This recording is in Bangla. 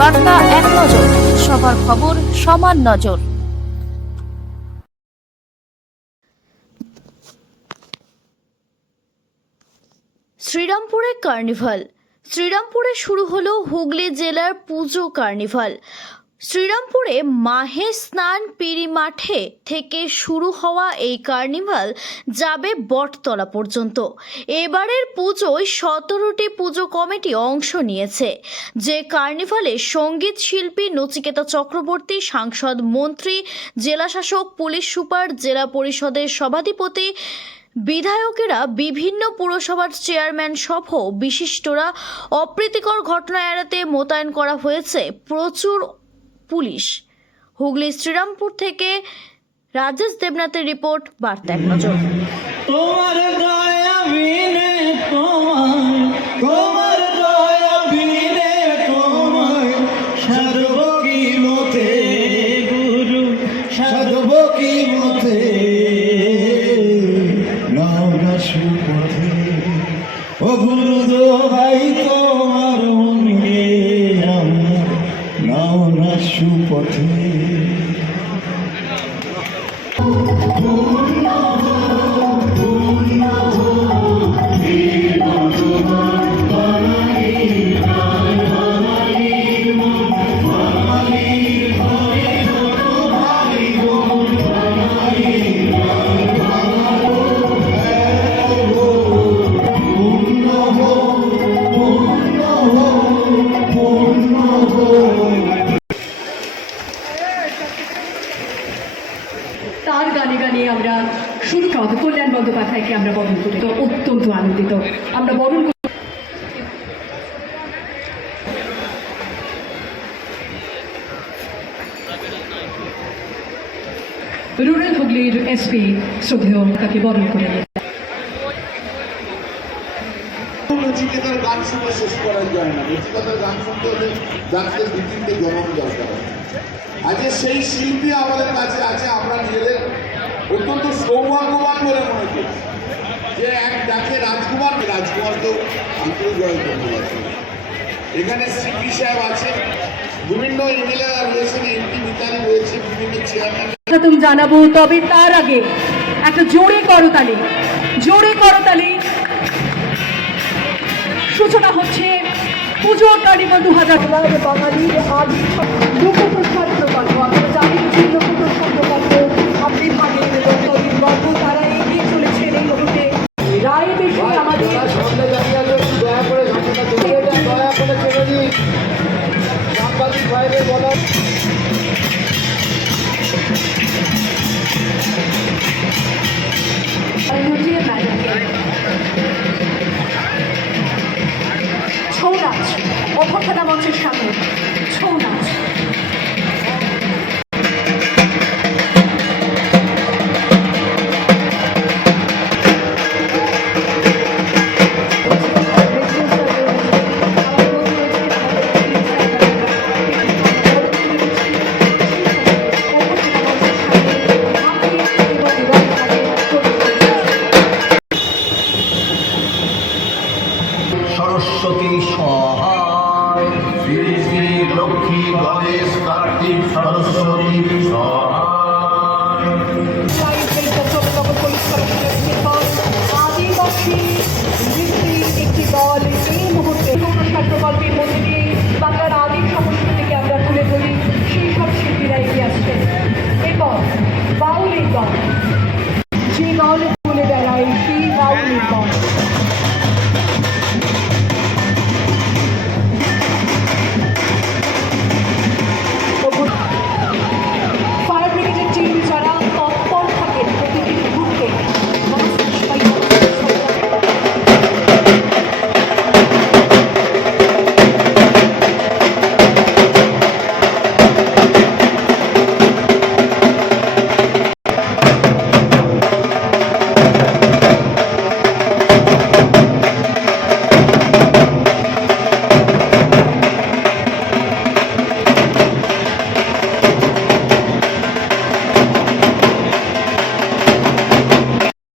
বার্তা এক নজর, সবার খবর সমান নজর। শ্রীরামপুরে কার্নিভাল। শ্রীরামপুরে শুরু হলো হুগলি জেলার পুজো কার্নিভাল। শ্রীরামপুরে মাহে স্নান পিরি মাঠে থেকে শুরু হওয়া এই কার্নিভাল যাবে বটতলা পর্যন্ত। এবারের পুজোয় সতেরোটি পুজো কমিটি অংশ নিয়েছে। যে কার্নিভালে সংগীত শিল্পী নচিকেতা চক্রবর্তী, সাংসদ মন্ত্রী, জেলাশাসক, পুলিশ সুপার, জেলা পরিষদের সভাধিপতি, বিধায়কেরা, বিভিন্ন পুরসভার চেয়ারম্যান সহ বিশিষ্টরা অপ্রীতিকর ঘটনা এড়াতে মোতায়েন করা হয়েছে। প্রচুর পুলিশ। হুগলি শ্রীরামপুর থেকে রাজেশ দেবনাথের রিপোর্ট বার্তা এক নজর। ও গুরু ভাই তার গানে গানে আমরা করব কল্যাণ বন্দ্যোপাধ্যায়কে আমরা বরণ করি। তো অত্যন্ত আনন্দিত। আমরা বরণ রুরাল হুগলির এসপি শ্রদ্ধেয় তাকে বরণ করে। নচিকেতার আমাদের কাছে আছে, আমরা নিজেদের অত্যন্ত সৌভাগ্যবান বলে মনে করছি যে এক ডাকে রাজকুমার রাজকুমার তো আন্তর্জাতিক ধন্যবাদ। এখানে সিপি সাহেব আছে বিভিন্ন এমএলএ রয়েছেন, এমপি মিতালি রয়েছে, বিভিন্ন চেয়ারম্যান স্বাগতম জানাব, তবে তার আগে একটা জোরে করতালি জোরে করতালি সূচনা হচ্ছে পুজো কারিগর দু হাজার বাঙালির আদি লোকপ্রসাদ আপনি ভাগে এবং তবে তারা এগিয়ে চলেছেন এই মুহূর্তে। রায় বেশি আমাদের নজিয়ে ম্যাডামকে ছৌ নাচ অভ্যর্থনা মঞ্চের সামনে ছৌ নাচ। Jesus.